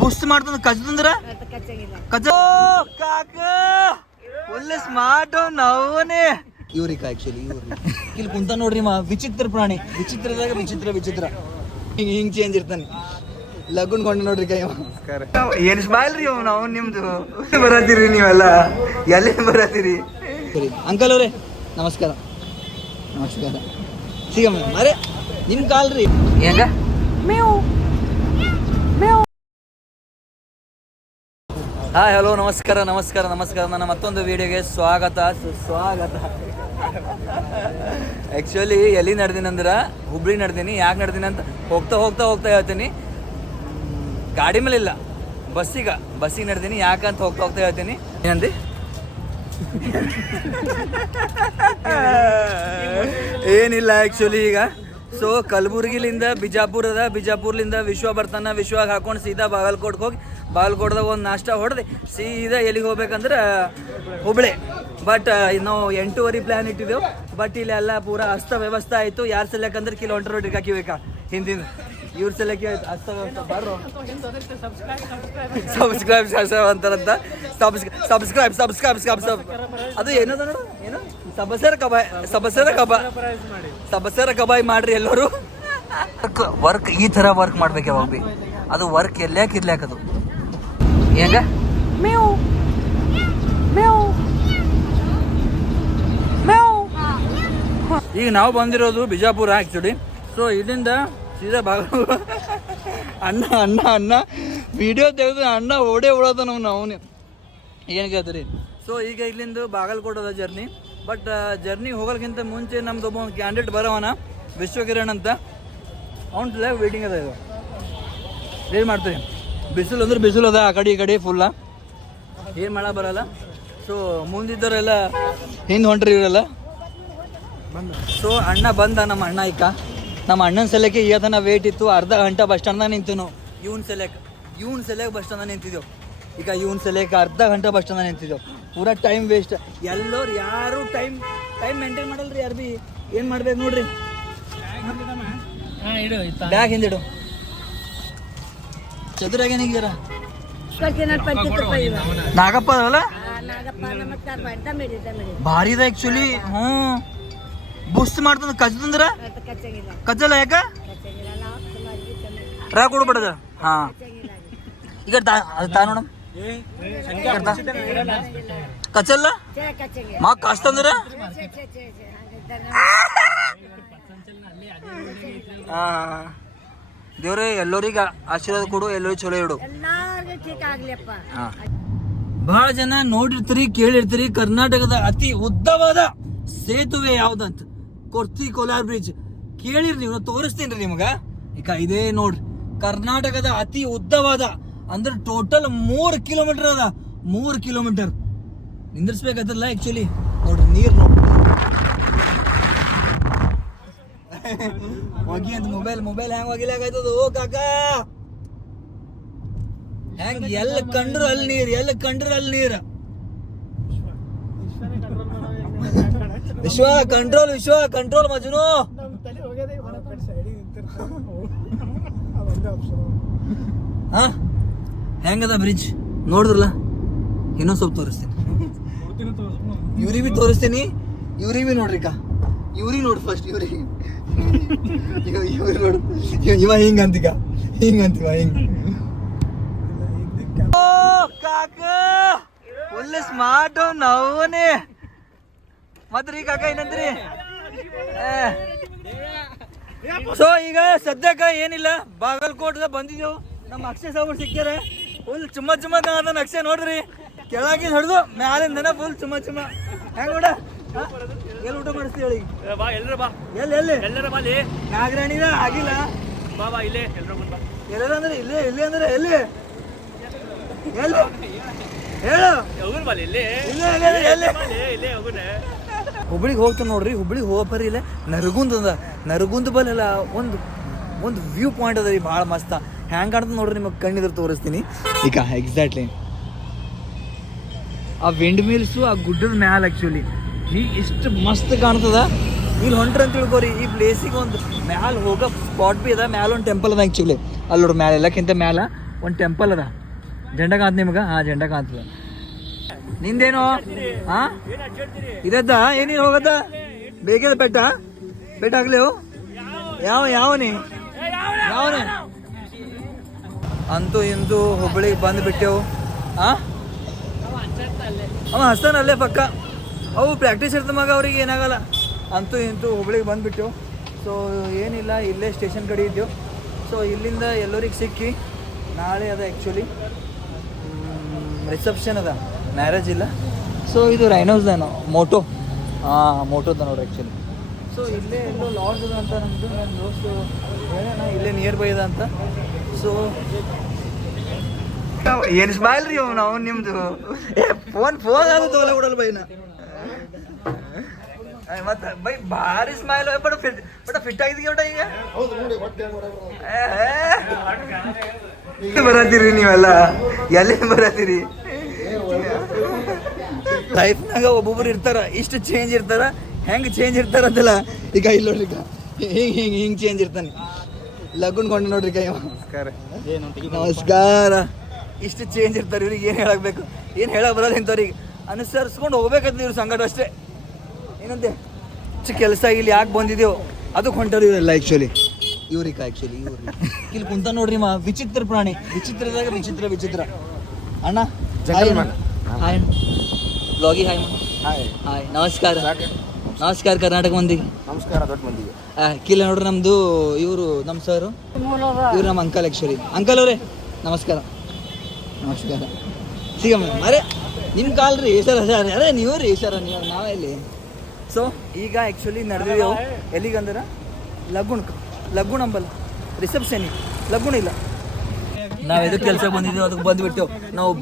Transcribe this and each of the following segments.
ಬುಸ್ ಮಾಡ್ತಂದ್ರ ಕಚ್ಚದಂದ್ರ ಕಚ್ಚ ಕಾಕ full smart ನವನೇ ಇವ್ರಿಕ actually ಇಲ್ಲಿ ಕುಂತ ನೋಡ್ರಿ ವಿಚಿತ್ರ ಪ್ರಾಣಿ ವಿಚಿತ್ರದಾಗ ವಿಚಿತ್ರ ಹಿಂಗ್ ಚೇಂಜ್ ಇರ್ತಾನೆ ಲಗುಣ್ಕೊಂಡ ನೋಡ್ರಿ ಕೈ ಏನ್ ಸ್ಮೈಲ್ ರೀ ನಾವು ನಿಮ್ದು ಬರತ್ತೀರಿ ನೀವೆಲ್ಲ ಎಲ್ಲಿ ಬರತ್ತೀರಿ ಅಂಕಲ್ ಅವ್ರೆ ನಮಸ್ಕಾರ ಸಿಗಮ್ಮ ಅರೆ ನಿಮ್ ಕಾಲ್ರಿ ಹೆಂಗ ಹಾಯ್ ಹಲೋ ನಮಸ್ಕಾರ ನನ್ನ ಮತ್ತೊಂದು ವಿಡಿಯೋಗೆ ಸುಸ್ವಾಗತ ಆ್ಯಕ್ಚುಲಿ ಎಲ್ಲಿ ನಡೆದೀನಿ ಅಂದ್ರೆ ಹುಬ್ಳಿ ನಡೆದೀನಿ. ಯಾಕೆ ನಡೆದೀನಿ ಅಂತ ಹೋಗ್ತಾ ಹೇಳ್ತೀನಿ. ಗಾಡಿ ಮೇಲೆ ಇಲ್ಲ, ಬಸ್ಸಿಗೆ ನಡೆದೀನಿ. ಯಾಕಂತ ಹೋಗ್ತಾ ಹೇಳ್ತೀನಿ. ಏನಂದಿ ಏನಿಲ್ಲ ಆ್ಯಕ್ಚುಲಿ ಈಗ ಸೊ ಕಲಬುರ್ಗಿಲಿಂದ ಬಿಜಾಪುರ್ಲಿಂದ ವಿಶ್ವ ಬರ್ತಾನ. ವಿಶ್ವಾಗ ಹಾಕೊಂಡು ಸೀದಾ ಬಾಗಲಕೋಟ್ಗೆ ಹೋಗಿ ಬಾಗಲಕೋಟದಾಗ ಒಂದು ನಾಷ್ಟ ಹೊಡೆದು ಸೀದಾ ಎಲ್ಲಿಗೆ ಹೋಗ್ಬೇಕಂದ್ರೆ ಹುಬ್ಳಿ. ಬಟ್ ನಾವು 8:30 ಪ್ಲ್ಯಾನ್ ಇಟ್ಟಿದ್ದೆವು. ಬಟ್ ಇಲ್ಲೆಲ್ಲ ಪೂರ ಅಸ್ತ ವ್ಯವಸ್ಥೆ ಆಯಿತು. ಯಾರು ಸೆಲೆಕಂದ್ರೆ ಕಿಲೋಮೀಟರ್ ರೋಡಿಗೆ ಹಾಕಿಬೇಕಾ ಹಿಂದಿನ ಇವ್ರ ಸೆಲೆಕ್ಕೆ ಅಸ್ತ ವ್ಯವಸ್ಥೆ ಬರ್ರೋ ಅಂತಾರಂತ ಸಬ್ಸ್ಕ್ರೈಬ್ ಅದು ಏನದ ನೋಡು ಏನು ಸಬಸರ ಕಬಾಯಿ ಮಾಡ್ರಿ ಎಲ್ಲರೂ. ವರ್ಕ್ ಈ ಥರ ವರ್ಕ್ ಮಾಡ್ಬೇಕು ಯಾವಾಗ ಭೀ. ಅದು ವರ್ಕ್ ಇರ್ಲ್ಯಾಕದು ಹೆಂಗ ಈಗ ನಾವು ಬಂದಿರೋದು ಬಿಜಾಪುರ ಆ್ಯಕ್ಚುಲಿ. ಸೊ ಇಲ್ಲಿಂದ ಸೀದಾ ಅಣ್ಣ ವಿಡಿಯೋ ತೆಗೆದು ಅಣ್ಣ ಓಡೇ ಓಡೋದ ಅವನೇ ಏನು ಕೇಳ್ತೀರಿ. ಸೊ ಈಗ ಇಲ್ಲಿಂದ ಬಾಗಲಕೋಟದ ಜರ್ನಿ. ಬಟ್ ಜರ್ನಿ ಹೋಗೋಕ್ಕಿಂತ ಮುಂಚೆ ನಮ್ದು ಒಬ್ಬ ಕ್ಯಾಂಡಿಡೇಟ್ ಬರೋವನ ವಿಶ್ವಕಿರಣ್ ಅಂತ. ಅವ್ನ ವೇಟಿಂಗ್ ಅದ. ಇದು ಏನು ಮಾಡ್ತೀವಿ, ಬಿಸಿಲು ಅದ ಆ ಕಡೆ ಈ ಕಡೆ ಫುಲ್ಲ. ಏನು ಮಾಡ ಬರಲ್ಲ. ಸೊ ಮುಂದಿದ್ದವರೆಲ್ಲ ಹಿಂದೆ ಹೊಂಟ್ರಿ ಇವರೆಲ್ಲ. ಸೊ ಅಣ್ಣ ಬಂದ. ನಮ್ಮ ಅಣ್ಣನ ಸೆಲೆಕ್ಕೆ ಇವತ್ತನ ವೇಟ್ ಇತ್ತು. ಅರ್ಧ ಗಂಟೆ ಬಸ್ ಸ್ಟ್ಯಾಂಡ್ದಾಗ ನಿಂತು ಇವನ್ ಸೆಲೆಕ್ ಬಸ್ ಸ್ಟ್ಯಾಂಡ್ದಾಗ ನಿಂತಿದ್ದೆವು. ಈಗ ಇವನ್ ಸೆಲೆಕ್ಕೆ ಅರ್ಧ ಗಂಟೆ ಬಸ್ ಸ್ಟ್ಯಾಂಡ್ದಾಗ ನಿಂತಿದ್ದೆವು. ಪೂರಾ ಟೈಮ್ ವೇಸ್ಟ್. ಎಲ್ಲರೂ ಯಾರು ಟೈಮ್ ಮೇಂಟೈನ್ ಮಾಡಲ್ರಿ. ಯಾರು ಭೀ ಏನು ಮಾಡ್ಬೇಕು ನೋಡ್ರಿ. ಬ್ಯಾಗ್ ಹಿಂದಿಡು. ಚದುರಾಗೇನಿದ್ದೀರ ನಾಗಪ್ಪ ಅದಲ್ಲ ಭಾರಿ ಇದೆ ಆ್ಯಕ್ಚುಲಿ. ಬುಸ್ ಮಾಡ್ತಂದ್ರ ಕಚ್ಚದಂದ್ರ ಕಚ್ಚಲ್ಲ. ಯಾಕ ರಾ ಕೊಡ್ಬಿಡದ. ಹಾ ಈಗ ತಾ ನೋಡ ಕಚ್ಚಲ್ಲ ಮಾ ಕಸ್ತಂದ್ರ. ದೇವ್ರೆ ಎಲ್ಲರಿಗೆ ಆಶೀರ್ವಾದ ಕೊಡು, ಎಲ್ಲರಿಗೂ ಚಲೋ ಇಡು. ಬಹಳ ಜನ ನೋಡಿರ್ತೀರಿ, ಕೇಳಿರ್ತೀರಿ ಕರ್ನಾಟಕದ ಅತಿ ಉದ್ದವಾದ ಸೇತುವೆ ಯಾವ್ದಂತ. ಕೊರ್ತಿ ಕೋಲಾರ್ ಬ್ರಿಡ್ಜ್ ಕೇಳಿರಿ ನೀವು, ತೋರಿಸ್ತೀನಿ ನಿಮಗ. ಈಗ ಇದೇ ನೋಡ್ರಿ ಕರ್ನಾಟಕದ ಅತಿ ಉದ್ದವಾದ ಅಂದ್ರೆ ಟೋಟಲ್ 3 ಕಿಲೋಮೀಟರ್ ಅದ. 3 ಕಿಲೋಮೀಟರ್ ನಿಂದಿರ್ಸ್ಬೇಕಾಯ್ತಲ್ಲ ಆಕ್ಚುಲಿ. ನೋಡ್ರಿ ನೀರ್ ನೋಡ್ರಿ ಹೋಗಿ ಅಂತ ಮೊಬೈಲ್ ಹ್ಯಾಂಗ್ ಹೋಗಿಲಾಗಾಯ್ತದ. ಓ ಕಾಕ ಹೆಂಗ್ ಎಲ್ಲಿ ಕಂಡ್ರು ಅಲ್ಲಿ ನೀರ್. ವಿಶ್ವ ಕಂಟ್ರೋಲ್ ಮಜನು. ಹೆಂಗದ ಬ್ರಿಡ್ಜ್ ನೋಡಿದ್ರಲ್ಲ. ಇನ್ನೊಂದು ಸ್ವಲ್ಪ ತೋರಿಸ್ತೀನಿ. ಇವ್ರಿಗೆ ತೋರಿಸ್ತೀನಿ. ಇವ್ರಿಗೆ ನೋಡ್ರಿಕ. ಇವ್ರಿಗೆ ನೋಡಿ ಫಸ್ಟ್. ಇವ್ರಿಗೆ ನೋಡು. ಇವ ಹಿಂಗಂತೀಗ ಹಿಂಗ್ ಕಾಕ ಫುಲ್ ಸ್ಮಾರ್ಟ್ ನವನೇ. ಮತ್ರಿ ಕಾಕ ಏನಂದ್ರಿ. ಸೊ ಈಗ ಸದ್ಯಕ್ಕೆ ಏನಿಲ್ಲ, ಬಾಗಲಕೋಟದ ಬಂದಿದ್ದೆವು. ನಮ್ಮ ಅಕ್ಷಯ್ ಸಾಬರ್ ಸಿಕ್ಕ್ಯಾರ. ಫುಲ್ ಚುಮ್ಮ ಕಾಣದ ಅಕ್ಷಯ್ ನೋಡ್ರಿ. ಕೆಳಗಿನ ಹಿಡಿದು ಮ್ಯಾಲಿಂದನ ಫುಲ್ ಚುಮ್ಮ ಹೆಂಗ ನೋಡ. ಎಲ್ಲಿ ಊಟ ಮಾಡಿಸ್ತೀವಿ ಹೇಳಿ. ಎಲ್ಲಿ ನಾಗರಾಣಿನ ಆಗಿಲ್ಲ ಎಲ್ಲಂದ್ರೆ ಇಲ್ಲಿ ಅಂದ್ರೆ ಎಲ್ಲಿ ಹೇಳು. ಹುಬ್ಳಿಗೆ ಹೋಗ್ತಾನೆ ನೋಡ್ರಿ. ಹುಬ್ಳಿಗೆ ಹೋಗ್ಬರಿ ಇಲ್ಲ ನರಗುಂದ ಬಲ್ಲ ಒಂದು ವ್ಯೂ ಪಾಯಿಂಟ್ ಅದ ರೀ, ಭಾಳ ಮಸ್ತ. ಹ್ಯಾಂಗ್ ಕಾಣ್ತದೆ ನೋಡ್ರಿ, ನಿಮಗೆ ಕಣ್ಣಿದ್ರೆ ತೋರಿಸ್ತೀನಿ ಈಗ. ಎಕ್ಸಾಕ್ಟ್ಲಿ ಆ ವಿಂಡ್ ಮಿಲ್ಸು ಆ ಗುಡ್ಡದ ಮ್ಯಾಲ ಆ್ಯಕ್ಚುಲಿ ಈಗ ಇಷ್ಟು ಮಸ್ತ್ ಕಾಣ್ತದ. ಇಲ್ಲಿ ಹೊಂಟ್ರಿ ಅಂತ ತಿಳ್ಕೊರಿ. ಈ ಪ್ಲೇಸಿಗೆ ಒಂದು ಮ್ಯಾಲ ಹೋಗೋ ಸ್ಪಾಟ್ ಬಿ ಅದ. ಮ್ಯಾಲ ಒಂದು ಟೆಂಪಲ್ ಅದ ಆ್ಯಕ್ಚುಲಿ. ಅಲ್ಲಿ ನೋಡ್ರಿ ಮ್ಯಾಲ ಎಲ್ಲಕ್ಕಿಂತ ಮ್ಯಾಲ ಒಂದು ಟೆಂಪಲ್ ಅದ. ಜೆಂಡ ಕಾಂತ ನಿಮ್ಗೆ? ಹಾಂ, ಜೆಂಡ ಕಾಂತದ. ನಿಂದೇನು ಹಾಂ ಇದದ್ದ ಏನೇನು ಹೋಗದ? ಬೇಕದ ಬೆಟ್ಟ ಆಗ್ಲಿ ಯಾವನೇ ಅಂತೂ ಇಂತೂ ಹುಬ್ಬಳ್ಳಿಗೆ ಬಂದುಬಿಟ್ಟೆವು. ಹಾಂ, ಅವ ಹಸ್ತಾನ ಅಲ್ಲೇ ಪಕ್ಕ. ಅವು ಪ್ರಾಕ್ಟೀಸ್ ಇರ್ತದೆ ಮಗ, ಅವ್ರಿಗೆ ಏನಾಗಲ್ಲ. ಅಂತೂ ಇಂತೂ ಹುಬ್ಬಳ್ಳಿಗೆ ಬಂದುಬಿಟ್ಟೆವು. ಸೊ ಏನಿಲ್ಲ, ಇಲ್ಲೇ ಸ್ಟೇಷನ್ ಕಡೆ ಇದ್ದೆವು. ಸೊ ಇಲ್ಲಿಂದ ಎಲ್ಲರಿಗೆ ಸಿಕ್ಕಿ ನಾಳೆ ಅದ ಆ್ಯಕ್ಚುಲಿ ರಿಸೆಪ್ಷನ್ ಅದ, ಮ್ಯಾರೇಜ್ ಇಲ್ಲ. ಸೊ ಇದು ರೈನೋಸ್ದೇನೋ ಮೋಟೋ, ಹಾಂ ಮೋಟೋದ ನೋಡ್ರಿ ಆ್ಯಕ್ಚುಲಿ. ಸೊ ಇಲ್ಲೇ ಎಲ್ಲೋ ಲಾಡ್ಜ್ ಅದ ಅಂತ ನಮ್ಮದು, ನನ್ನ ದೋಸ್ತು ಹೇಳೋಣ ಇಲ್ಲೇ ನಿಯರ್ ಬೈ ಅದ ಅಂತ. ಸೊ ಏನು ಸ್ಮೈಲ್ ರೀ ನಾವು ನಿಮ್ಮದು. ಫೋನ್ ಅದು ತೋಲೆ ಕೊಡಲ್ಲ ಬೈನ ಮತ್ತೆ ಬೈ ಭಾರಿ ಸ್ಮೈಲ್. ಫಿಟ್ ಆಗಿದ್ದೀವಿ ಒಟ್ಟ ಈಗ. ಬರತ್ತೀರಿ ನೀವೆಲ್ಲ, ಎಲ್ಲಿ ಬರತ್ತೀರಿ? ಲೈಫ್ನಾಗ ಒಬ್ಬೊಬ್ರು ಇರ್ತಾರ, ಇಷ್ಟು ಚೇಂಜ್ ಇರ್ತಾರ. ಹೆಂಗೆ ಚೇಂಜ್ ಇರ್ತಾರ ಅಂತಲ್ಲ, ಈಗ ಇಲ್ಲಿ ನೋಡ್ರಿ, ಹಿಂಗೆ ಚೇಂಜ್ ಇರ್ತಾನೆ. ಲಗ್ನ ಕೊಂಡು ನೋಡ್ರಿ ಕೈ. ನಮಸ್ಕಾರ. ಇಷ್ಟು ಚೇಂಜ್ ಇರ್ತಾರೆ ಇವ್ರಿಗೆ. ಏನು ಹೇಳಬೇಕು, ಏನು ಹೇಳಕ್ ಬರೋದು ಇಂಥವ್ರಿಗೆ. ಅನುಸರಿಸ್ಕೊಂಡು ಹೋಗ್ಬೇಕಂತ ಇವ್ರ ಸಂಕಟ ಅಷ್ಟೇ. ಏನಂತೆ ಕೆಲಸ ಇಲ್ಲಿ ಯಾಕೆ ಬಂದಿದ್ದೇವು ಅದಕ್ಕೆ ಹೊಂಟರು ಇವರೆಲ್ಲ. ಆ್ಯಕ್ಚುಲಿ ಇವ್ರಿಗೆ ಇಲ್ಲಿ ಕುಂತ ನೋಡ್ರಿ ವಿಚಿತ್ರ ಪ್ರಾಣಿ. ವಿಚಿತ್ರದಾಗ ವಿಚಿತ್ರ ಅಣ್ಣ. ಹಾಯ್ ಬ್ಲಾಗಿ. ಹಾಯ್ ನಮಸ್ಕಾರ ಕರ್ನಾಟಕ ಮಂದಿಗೆ. ನಮಸ್ಕಾರ ದೊಡ್ಡ ಮಂದಿಗೆ. ಕಿಲ್ಲ ನೋಡ್ರಿ ನಮ್ಮದು ಇವರು ನಮ್ಮ ಸರು, ಇವ್ರು ನಮ್ಮ ಅಂಕಲ್. ಆ್ಯಕ್ಚುಲಿ ಅಂಕಲ್ ಅವರೇ ನಮಸ್ಕಾರ. ಸಿಗಮ್ಮ ಅರೆ ನಿಮ್ಮ ಕಾಲ್ ರೀ ಸರ್. ಅದೇ ನೀವು ರೀ ಸರ್, ನೀವು ನಾವೆಲ್ಲಿ. ಸೊ ಈಗ ಆ್ಯಕ್ಚುಲಿ ನಡೆದಿದ್ದೆವು ಎಲ್ಲಿಗಂದ್ರೆ ಲಗ್ಗುಣ ಅಂಬಲ್ಲ, ರಿಸೆಪ್ಷನ್. ಲಗ್ಗುಣ ಇಲ್ಲ, ನಾವು ಎದಕ್ಕೆ ಕೆಲಸ ಬಂದಿದ್ದೇವೆ ಅದಕ್ಕೆ ಬಂದುಬಿಟ್ಟೆವು. ನಾವು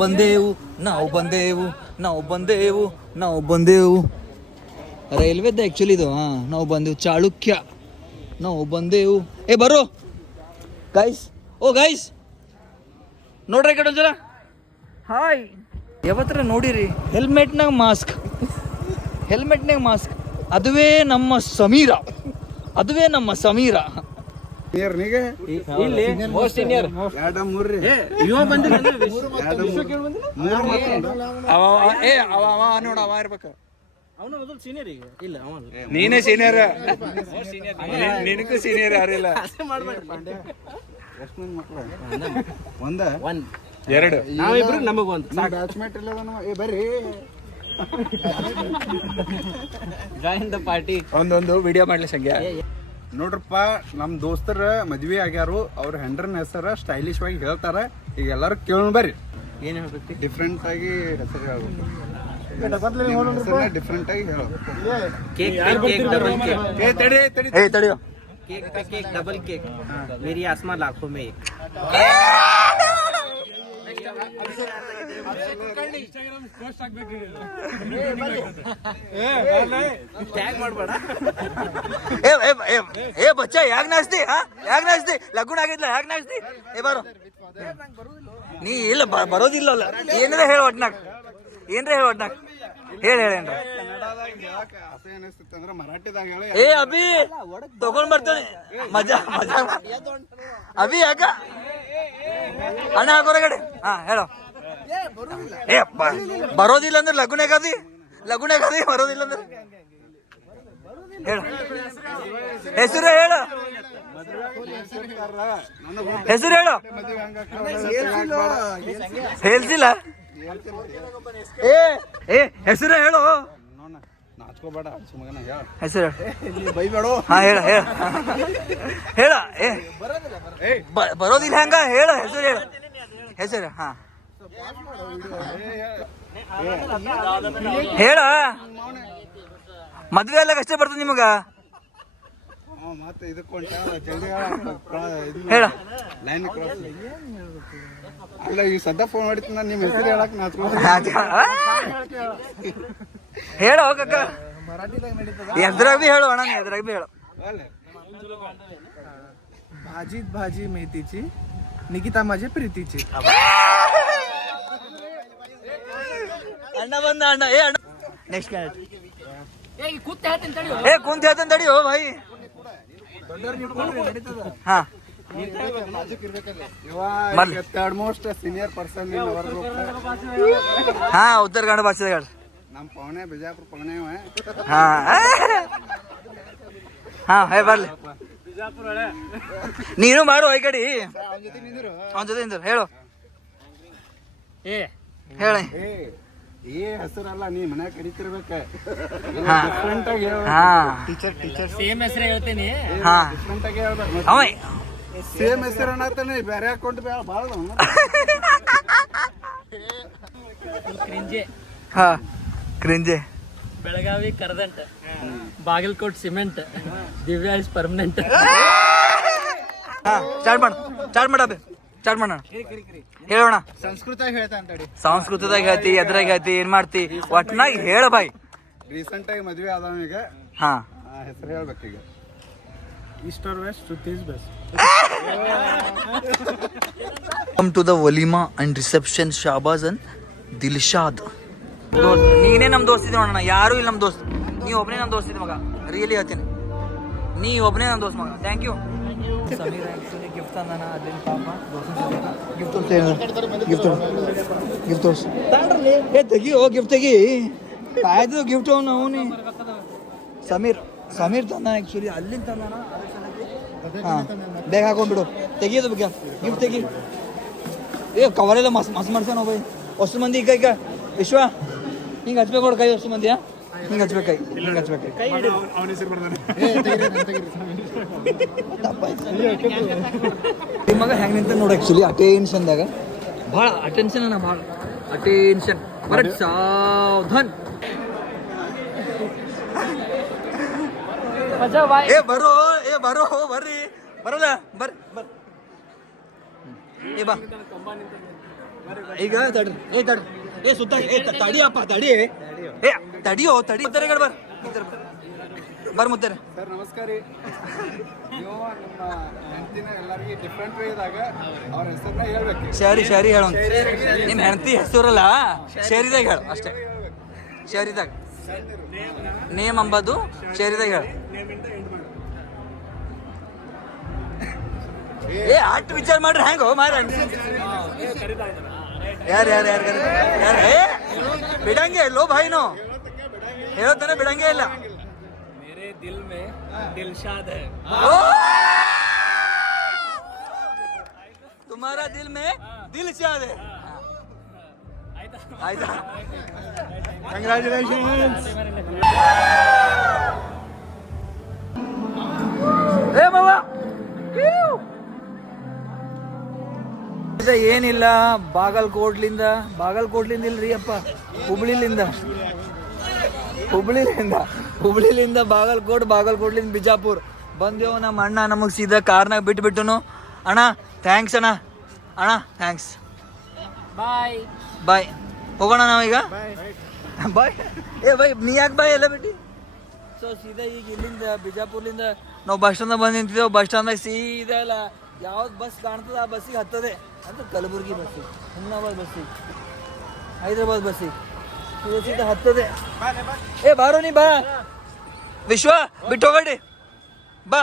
ಬಂದೆವು ರೈಲ್ವೆದ ಆ್ಯಕ್ಚುಲಿ ಇದು. ಹಾಂ, ನಾವು ಬಂದೆವು ಚಾಳುಕ್ಯ. ನಾವು ಬಂದೆವು. ಬರೋ ಗೈಸ್, ಗೈಸ್ ನೋಡ್ರಿ ಕಡೆ ಒಂದ್ಸಲ. ಹಾಯ್. ಯಾವತ್ತರ ನೋಡಿರಿ ಹೆಲ್ಮೆಟ್ನಾಗ ಮಾಸ್ಕ್, ಅದುವೇ ನಮ್ಮ ಸಮೀರ. ನೀನೇ ಸೀನಿಯರ್, ನಿನಗೂ ಸೀನಿಯರ್ ಯಾರಿಲ್ಲ. ಎರಡು ನಾವಿಬ್ರು ನಮಗೊಂದು ಬ್ಯಾಚ್ಮೇಟ್ ಇಲ್ಲ. ಬರ್ರಿ ಪಾರ್ಟಿ ಒಂದೊಂದು ವಿಡಿಯೋ ಮಾಡ್ಲಿ ಸಂಖ್ಯೆ ನೋಡ್ರಪ್ಪ. ನಮ್ಮ ದೋಸ್ತರ ಮದ್ವೆ ಆಗ್ಯಾರು, ಅವ್ರ ಹೆಂಡ್ರನ್ ಹೆಸರ ಸ್ಟೈಲಿಶ್ ಆಗಿ ಹೇಳ್ತಾರ. ಈಗ ಎಲ್ಲಾರು ಕೇಳೋಣ ಬರ್ರಿ. ಏನ್ ಹೇಳ್ಬೇಕು? ಡಿಫ್ರೆಂಟ್ ಆಗಿ ಹೆಸರು ಹೇಳ್ಬೇಕು. ಡಿಫ್ರೆಂಟ್ ಆಗಿ ಹೇಳೋ. केक डबल केक मेरी आसमां लाखों में एक. ಬಚ್ಚ ಯಾಕೆ ನಾಚ್ತಿ? ಲಗ್ನ ಆಗಿದ್ಲ ಯಾಕೆ ನಾಚ್ತಿ? ಬಾರೋ ನೀ. ಇಲ್ಲ ಬರೋದಿಲ್ಲಲ್ಲ. ಏನಾರ ಹೇಳ ಒಟ್ನಾಗ, ಹೇಳೇನ್ರ. ಅಭಿ ತಗೊಂಡ್ ಬರ್ತಾನೆ ಮಜಾ ಅಭಿ. ಯಾಕ ಅಣ್ಣ ಹೊರಗಡೆ? ಹಾ ಹೇಳೋ. ಬರೋದಿಲ್ಲ ಅಂದ್ರೆ ಲಗುಣೆಗಾದಿ ಬರೋದಿಲ್ಲ ಅಂದ್ರೆ ಹೇಳು. ಹೆಸರು ಹೇಳು. ಹೇಳ್ಸಿಲ್ಲ. ಹೆಸರು ಹೇಳು. ಹೆಸರು ಹಾ ಹೇಳ. ಬರೋದಿಲ್ಲ ಹಂಗ ಹೇಳ. ಹೆಸರು ಹಾ ಹೇಳ. ಮದ್ವೆ ಎಲ್ಲ ಕಷ್ಟ ಬರ್ತದೆ ನಿಮಗ. ಹೇಳ. ಅಲ್ಲ ಈ ಸದ್ದ ಫೋನ್ ಮಾಡಿತ್ತು ನಾನು ನಿಮ್ಮ ಹೆಸರು ಹೇಳಕ್ ಹೇಳೋ ಕಕ್ಕ. ಎದ್ರಾಗ ಬಿ ಹೇಳು ಅಣ್ಣ, ಎದ್ರಾಗ ಬಿ ಹೇಳು. भाजी मेथीची निकिता माझी प्रीतीची. ಅಣ್ಣ ಬಂದ ಅಣ್ಣ. ಅಣ್ಣ ನೆಕ್ಸ್ಟ್ ಕುಂತ ಹೇಳ್ತಾನೆ ತಡಿಯೋ ಭಾಯಿ. ಹಾ ಬರ್ಲಿ. Third most senior person in our group. ಹಾ ಉತ್ತರ ಕನ್ನಡ ಭಾಷೆ ಹೇಳಿ. ನಮ್ಮ ಪವನೆ ಬಿಜಾಪುರ ಪವನೆ ಅವ. ಹಾ ಹಾ ಹೇ ಬರ್ಲಿ. ನೀನು ಮಾಡು ಈ ಕಡೆ ಅವನ ಜೊತೆ ನಿಂದ್ರು ಹೇಳು. ಹೇಳಿ. ಏ ಹೆಸರಲ್ಲ, ನೀ ಮನ್ಯಾಗ ಕರಿತಿರ್ಬೇಕ. ಹಾ ಡಿಫ್ರೆಂಟ್ ಆಗಿ ಹಾ ಸೇಮ್ ಹೆಸರು ಹೇಳ್ತೀನಿ. ಹಾ ಡಿಫ್ರೆಂಟ್ ಆಗಿ ಹೇಳ್ಬೇಕು. ಅವ ಸೇಮ್ ಹೆಸರು ಅನ್ನತಾನೆ ಬೇರೆ ಅಕೌಂಟ್ ಭಾಳ ಕ್ರಿಂಜೆ. ಹಾ cringe. Belagavi karadant, Bagalkot cement, Divya is permanent. ಹಾ ಸ್ಟಾರ್ಟ್ ಮಾಡ ಸ್ಟಾರ್ಟ್ ಮಾಡೋಣ. ಹೇಳೋಣ. ಸಂಸ್ಕೃತ ಹೇಳ್ತಾ ಅಂತಡಿ. ಸಂಸ್ಕೃತದಾಗ ಹೇಳ್ತಿ, ಎದ್ರಾಗ ಹೇಳ್ತಿ, ಏನ್ ಮಾಡ್ತಿ, ಒಟ್ನಾಗ ಹೇಳ ಬಾಯ್. ರೀಸೆಂಟ್ ಆಗಿ ಮದ್ವೆ ಆದವ ಈಗ. ಹಾ ಹೆಸರು ಹೇಳ್ಬೇಕೀಗ. East or west, truth is best. Come to the walima and reception Shahbaz and Dilshad. ದೋಸ್ತ್ ನೀನೇ ನಮ್ ದೋಸ್ತ್ ಇದ್ ನೋಡೋಣ, ಯಾರು ಇಲ್ಲ ನಮ್ ದೋಸ್ತ್. ನೀ ಒಬ್ಬನೇ ನಮ್ ದೋಸ್ತ್ ಇದ್ ಮಗ, ರಿಯಲಿ ಹೇಳ್ತೀನಿ, ನೀ ಒಬ್ಬನೇ ನಮ್ ದೋಸ್ತ್ ಮಗ. Thank you. Sameer actually gift ತಂದಾನ ಅಲ್ಲಿನ ಪಾಪ ಗಿಫ್ಟ್ ತೋರ್ಸ್. ಏ ತೆಗಿಯೋ ಗಿಫ್ಟ್ ತೆಗಿ. ಆಯ್ತು ಗಿಫ್ಟ್ ಅವನು ಸಮೀರ್ ತಂದಾನ ಆಕ್ಚುಲಿ ಅಲ್ಲಿಂದ ತಂದಾನ. ಹಾ ಬೇಗ ಹಾಕೊಂಡ್ಬಿಡು, ತೆಗಿಯೋದು ಬಗ್ಗೆ ಗಿಫ್ಟ್ ತೆಗಿ. ಏ ಕವರೆಲ್ಲ ಮಸ್ತ್ ಮಾಡ್ಸಾನ ಬೈ. ಅಷ್ಟು ಮಂದಿ ಈಗ ವಿಶ್ವ ಹಿಂಗೆ ಹಚ್ಬೇಕು ನೋಡು ಕೈ. ಅಷ್ಟು ಮಂದಿಯಾ ಹಿಂಗೆ ಹಚ್ಬೇಕು ಕೈ, ಹಿಂಗೆ ಹಚ್ಬೇಕು ಕೈ. ಮಗ ಹೆಂಗೆ ನಿಂತ ನೋಡಿ ಆ್ಯಕ್ಚುಲಿ ಅಟೆನ್ಷನ್ದಾಗ ಭಾಳ ಅಟೆನ್ಷನ್ ಅನ್ನ ಭಾಳ ಅಟೆನ್ಷನ್. ಬರಟ್ ಸಾವಧಾನ್. ಏ ಬರೋ ಬರ್ರಿ ಬರಲ್ಲ ಬರ್ರಿ ಏ ಬಾ ಈಗ ತಡ್ರಿ. ಏ ಸುತ್ತ ತಡಿಯಪ್ಪ ತಡಿ. ಏ ತಡಿಯೋ ತಡಿ. ಬರ್ ಮುತ್ತಾರೆ. ಸರ್ ನಮಸ್ಕಾರ ರೀ. ನೀವು ನಿಮ್ಮ ಹೆಂಡತಿನ ಎಲ್ಲರಿಗೆ ಡಿಫ್ರೆಂಟ್ ವೇದಾಗ ಅವ್ರ ಹೆಸರನ್ನ ಹೇಳ್ಬೇಕು. ಶರಿ ಹೇಳು. ನಿಮ್ಮ ಹೆಂಡತಿ ಹೆಸರಲ್ಲ ಶೇರಿದಾಗ ಹೇಳು ಅಷ್ಟೇ. ಶೇರಿದಾಗ ನೇಮ್ ಅಂಬದು ಶೇರಿದಾಗ ಹೇಳು. ಏ ಅಟ್ ವಿಚಾರ ಮಾಡ್ರಿ ಹೆಂಗೋ ಮಾರ. ಯಾರು ಬಿಡಂಗೆ ಲೋ ಭಾಯಿನೋ ಹೇಳೋತಾನೆ ಬಿಡಂಗೆ ಇಲ್ಲ. मेरे दिल में दिलशाद है. तुम्हारा दिल में दिलशाद है. ಆಯ್ತಾ ಕಂಗ್ರಾಚುಲೇಷನ್ಸ್. ಏ ಮಾವ ಏನಿಲ್ಲ, ಬಾಗಲಕೋಟ್ಲಿಂದ ಇಲ್ರಿ ಅಪ್ಪ, ಹುಬ್ಳಿಲಿಂದ ಬಾಗಲಕೋಟ್ಲಿಂದ ಬಿಜಾಪುರ್ ಬಂದೇವು. ನಮ್ಮ ಅಣ್ಣ ನಮಗೆ ಸೀದಾ ಕಾರ್ನಾಗ ಬಿಟ್ಬಿಟ್ಟನು. ಅಣ್ಣ ಥ್ಯಾಂಕ್ಸ್ ಅಣ್ಣ ಥ್ಯಾಂಕ್ಸ್. ಬಾಯ್ ಹೋಗೋಣ ನಾವೀಗ. ಬಾಯ್. ಏ ಬಾಯ್ ನೀ ಯಾಕೆ ಬಾಯ್ ಎಲ್ಲ ಬಿಟ್ಟು. ಸೊ ಸೀದಾ ಈಗ ಇಲ್ಲಿಂದ ಬಿಜಾಪುರ್ಲಿಂದ ನಾವು ಬಸ್ ಸ್ಟ್ಯಾಂಡ್ದಾಗ ಬಂದು ನಿಂತಿದ್ದೇವೆ. ಬಸ್ ಸ್ಟ್ಯಾಂಡ್ದಾಗ ಸೀದಾ ಇಲ್ಲ ಯಾವ್ದು ಬಸ್ ಕಾಣ್ತದೆ ಆ ಬಸ್ಸಿಗೆ ಹತ್ತದೆ. ಅಂದ್ರೆ ಕಲಬುರ್ಗಿ ಬಸ್ಸಿಗೆ, ಹುಮ್ನಾಬಾದ್ ಬಸ್ಸಿಗೆ, ಹೈದ್ರಾಬಾದ್ ಬಸ್ಸಿಗೆ ಸೀದಾ ಹತ್ತದೆ. ಏ ಬಾರೋ ನೀ ಬಾ ವಿಶ್ವ ಬಿಟ್ಟು ಹೋಗಡಿ ಬಾ.